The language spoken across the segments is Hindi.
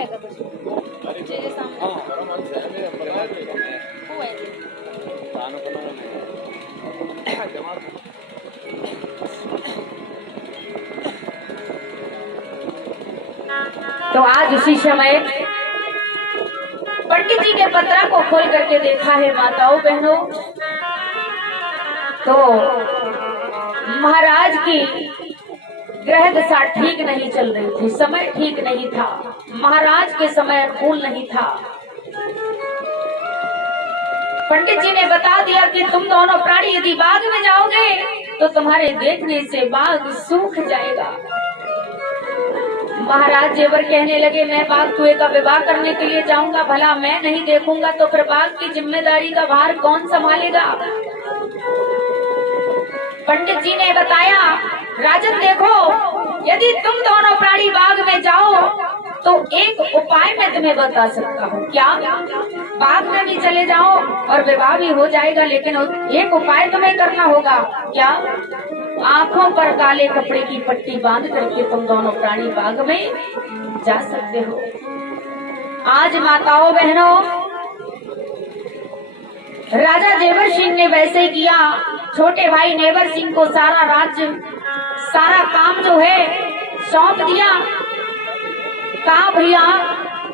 लेगा बस जे सामने हां करो मन से मेरे परिवार में को है तानो को नहीं जमा तो आज उसी समय पंडित जी ने पत्रा को खोल करके देखा है माताओं बहनों, तो महाराज की ग्रह दशा ठीक नहीं चल रही थी, समय ठीक नहीं था, महाराज के समय अनुकूल नहीं था। पंडित जी ने बता दिया कि तुम दोनों प्राणी यदि बाग में जाओगे तो तुम्हारे देखने से बाग सूख जाएगा। महाराज जेवर कहने लगे मैं बाग कुएं का विवाह करने के लिए जाऊंगा, भला मैं नहीं देखूंगा तो फिर बाग की जिम्मेदारी का भार कौन संभालेगा। पंडित जी ने बताया राजन देखो, यदि तुम दोनों प्राणी बाग में जाओ तो एक उपाय मैं तुम्हें बता सकता हूँ। क्या? बाग में भी चले जाओ और विवाह भी हो जाएगा, लेकिन एक उपाय तुम्हें करना होगा। क्या? आंखों पर काले कपड़े की पट्टी बांध करके तुम दोनों प्राणी बाग में जा सकते हो। आज माताओं बहनों, राजा जेवर सिंह ने वैसे ही किया। छोटे भाई नेवर सिंह को सारा राज्य, सारा काम जो है सौंप दिया। कहा भैया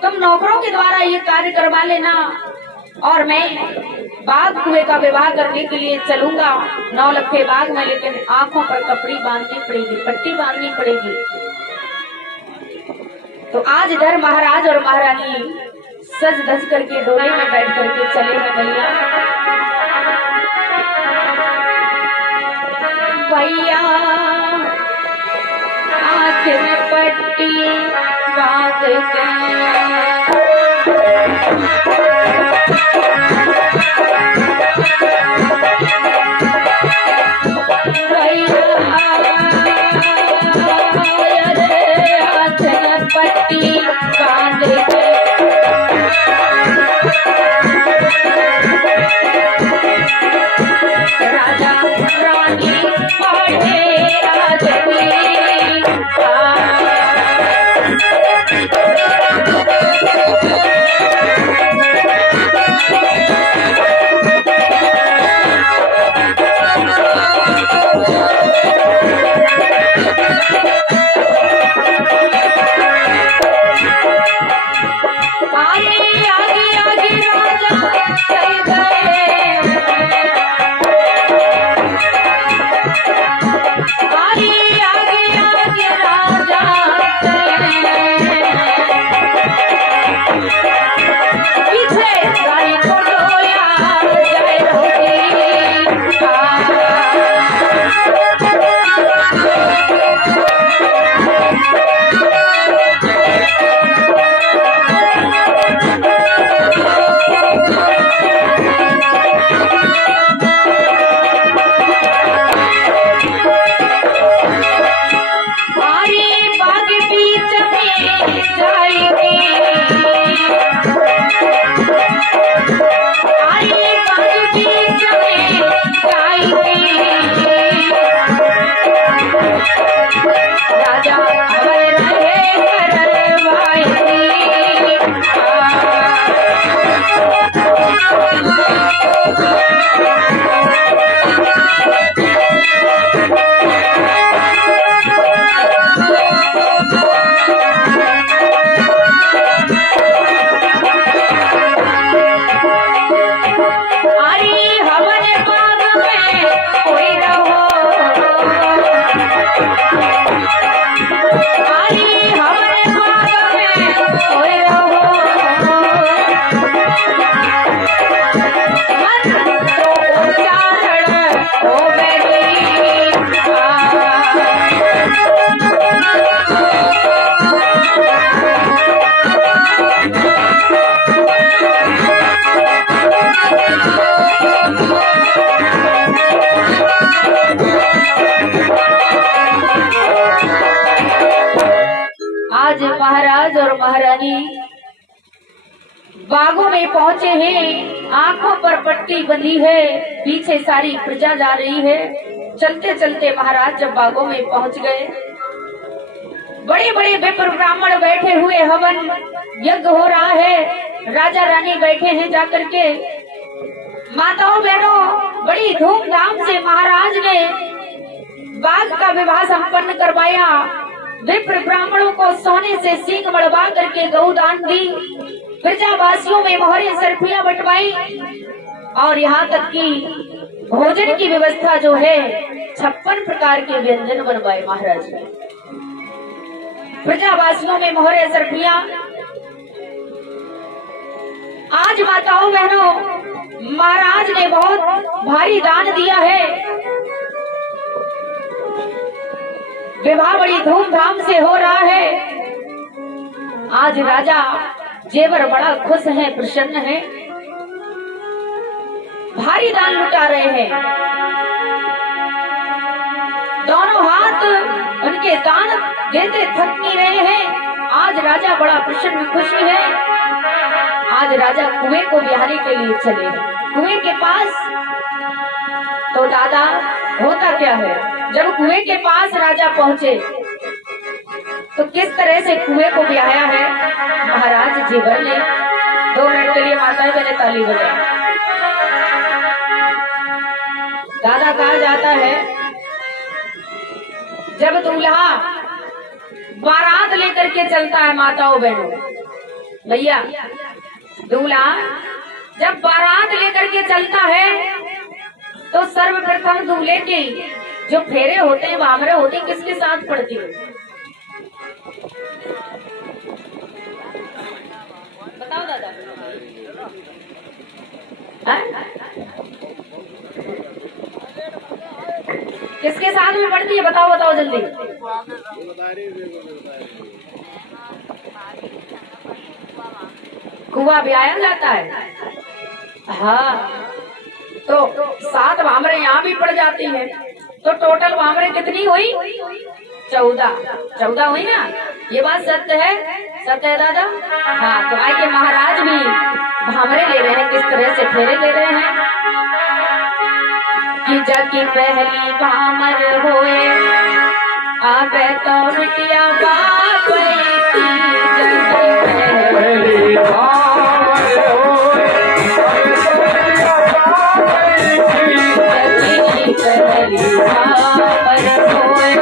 तुम नौकरों के द्वारा ये कार्य करवा लेना और मैं बाग कुएं का विवाह करने के लिए चलूंगा 9 लखे बाग में, लेकिन आंखों पर कपड़ी बांधनी पड़ेगी, पट्टी बांधनी पड़ेगी। तो आज इधर महाराज और महारानी सज धज करके डोले में बैठ करके चले हैं भैया आंख में पट्टी बांध के आज महाराज और महारानी बागों में पहुंचे हैं, आंखों पर पट्टी बंधी है, पीछे सारी प्रजा जा रही है। चलते चलते महाराज जब बागों में पहुंच गए बड़े बड़े विप्र ब्राह्मण बैठे हुए, हवन यज्ञ हो रहा है, राजा रानी बैठे हैं जाकर के। माताओं बहनों, बड़ी धूमधाम से महाराज ने बाघ का विवाह संपन्न करवाया। विप्र ब्राह्मणों को सोने से सींग मड़वा करके गौदान दी, प्रजावासियों में मोहरे सरफियां बंटवाई, और यहाँ तक कि भोजन की व्यवस्था जो है 56 प्रकार के व्यंजन बनवाए महाराज ने। प्रजावासियों में मोहरे सरफियां। आज माताओं बहनों, महाराज ने बहुत भारी दान दिया है। विवाह बड़ी धूमधाम से हो रहा है। आज राजा जेवर बड़ा खुश है, प्रसन्न है, भारी दान लुटा रहे हैं। दोनों हाथ उनके दान देते थक नहीं रहे हैं। आज राजा बड़ा प्रसन्न खुशी है। आज राजा कुएं को बिहारी के लिए चले हैं। कुएं के पास तो दादा होता क्या है, जब कुएं के पास राजा पहुंचे तो किस तरह से कुएं को ब्याया है महाराज जेवर ने। 2 मिनट के लिए माताएं पहले ताली बजाएं। दादा कहा जाता है, जब दूल्हा बारात लेकर के चलता है माताओं बहनों, भैया दूल्हा जब बारात लेकर के चलता है तो सर्वप्रथम दूल्हे के जो फेरे होते हैं, वामरे होते हैं, किसके साथ पड़ती है बताओ दादा? किसके साथ में पड़ती है बताओ, बताओ जल्दी। कुआ ब्याया जाता है। हाँ, तो 7 वामरे यहाँ भी पड़ जाती है, तो टोटल वामरे कितनी हुई? 14 हुई ना। ये बात सत्य है, सत्य है दादा? हाँ, तो आइए महाराज भी भामरे ले रहे हैं, किस तरह से फेरे ले रहे हैं कि जगी पहली भामर होए आगे तो बिटिया बाप की। जगी पहली भामर होए जगी पहली भामर होए।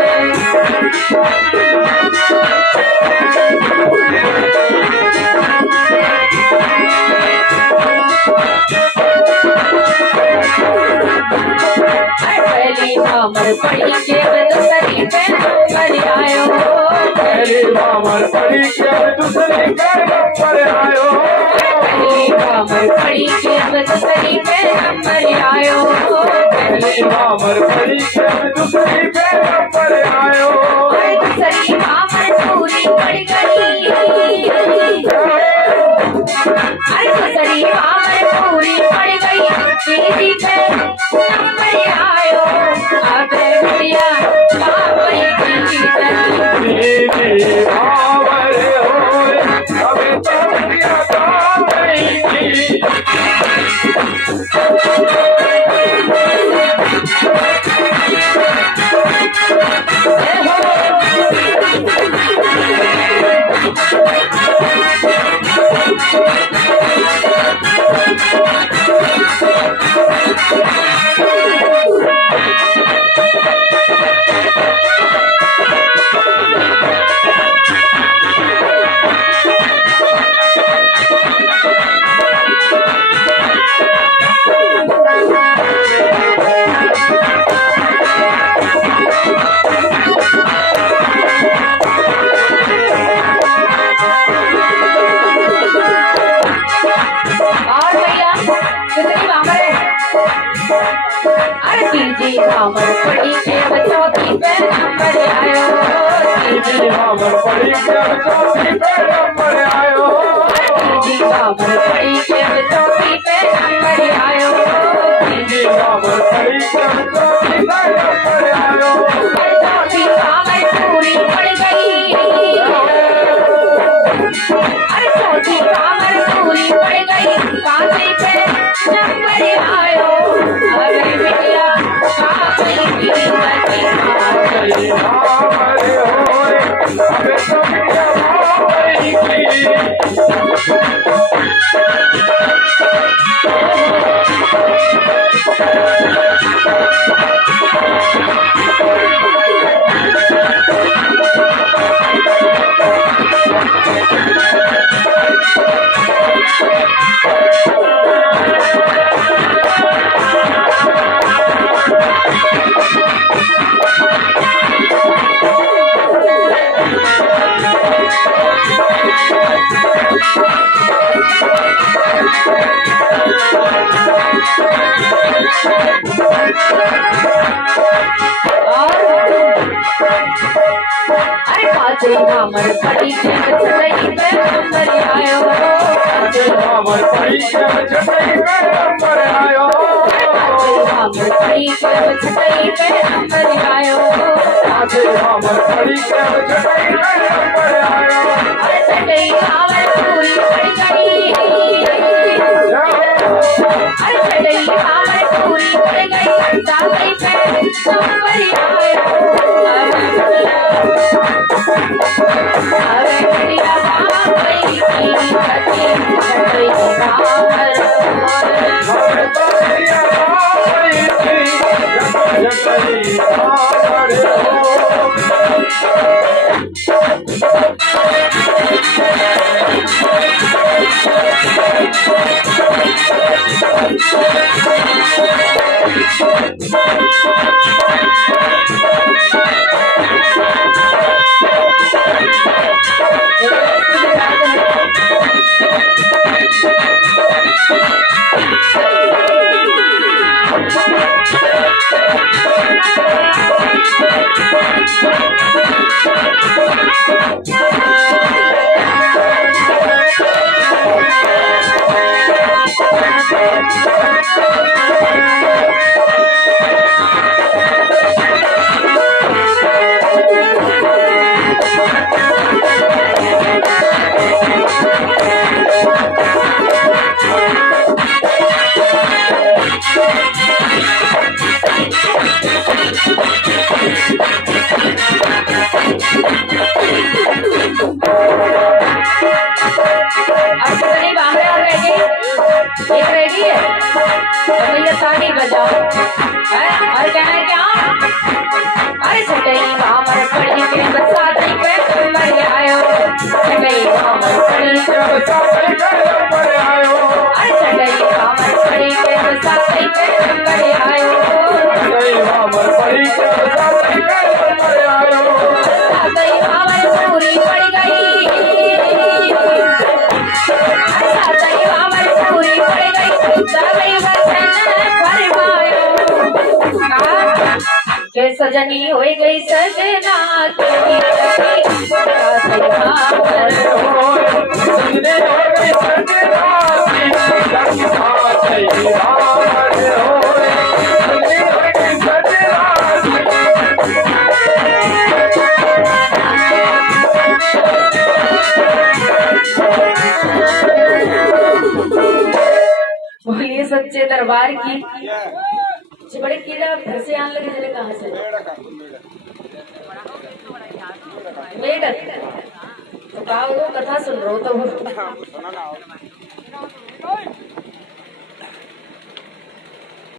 भामर पड़ी के दूसरी पे नंबर आयो, पहली भामर पड़ी के दूसरी पे नंबर आयो, पहली भामर पड़ी के दूसरी पे नंबर आयो, पहली भामर पड़ी के दूसरी पे नंबर आयो। दूसरी भामर पूरी पड़ गई, दूसरी भामर पूरी पड़ गई, तीसरी पे नंबर आयो। भामर पड़ी के चौथी पे नंबर आयो, भामर पड़ी के चौथी पे नंबर आयो, भामर पड़ी के चौथी पे नंबर आयो, भामर पड़ी के चौथी पे नंबर आयो। चौथी भामर पूरी पड़ गई, अरे चौथी भामर पूरी पड़ गई, 5वीं पे नंबर आयो। अरे बिटिया भामर होए हमर पड़ी के चलई पे नंबर आयो हमर पड़ी के चलई पे नंबर आयो हमर पड़ी के चलई पे नंबर आयो हमर पड़ी के चलई पे नंबर आयो अरे चटई हमर पूरी पड़ गई अरे चटई हमर पूरी पड़ गई चलई पे नंबर आयो अरे करिया बाई की छठी छठी हमर साड़ी बजाओ और कहना है क्या अरे छटई हमर पड़ी के बसाती पे नंबर आयो छटई हमर पड़ी के बसाती पे नंबर आयो अरे छटई हमर पड़ी के बसाती पे नंबर आयो छटई हमर पड़ी के बसाती पे नंबर आयो छटई हमर पूरी पड़ गई छटई हमर पूरी पड़ गई छटई के सजनी हो गई सजना तेरी बोलिए सच्चे दरबार की बड़े कीड़ा घर से आने लगे जरे कहाँ से मेढक तो कहा वो कथा सुन रहे हो तो